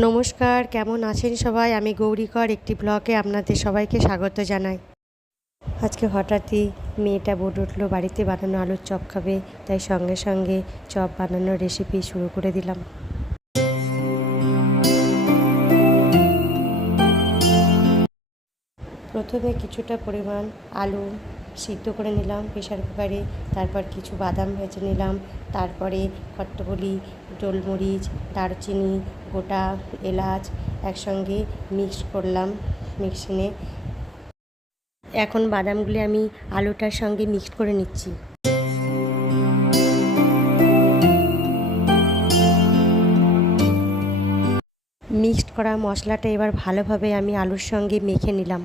নমস্কার, কেমন আছেন সবাই? আমি গৌরীকর একটি ব্লগে আপনাদের সবাইকে স্বাগত জানাই। আজকে হঠাৎই মেয়েটা বলে উঠলো বাড়িতে বানানো আলুর চপ খাবে, তাই সঙ্গে সঙ্গে চপ বানানোর রেসিপি শুরু করে দিলাম। প্রথমে কিছুটা পরিমাণ আলু সিদ্ধ করে নিলাম প্রেসার কুকারে, তারপর কিছু বাদাম ভেজে নিলাম, তারপরে কট্টবলি, গোলমরিচ, দারচিনি, গোটা এলাচ একসঙ্গে মিক্স করলাম মিক্সিনে। এখন বাদামগুলি আমি আলুটার সঙ্গে মিক্সড করে নিচ্ছি। মিক্সড করা মশলাটা এবার ভালোভাবে আমি আলুর সঙ্গে মেখে নিলাম।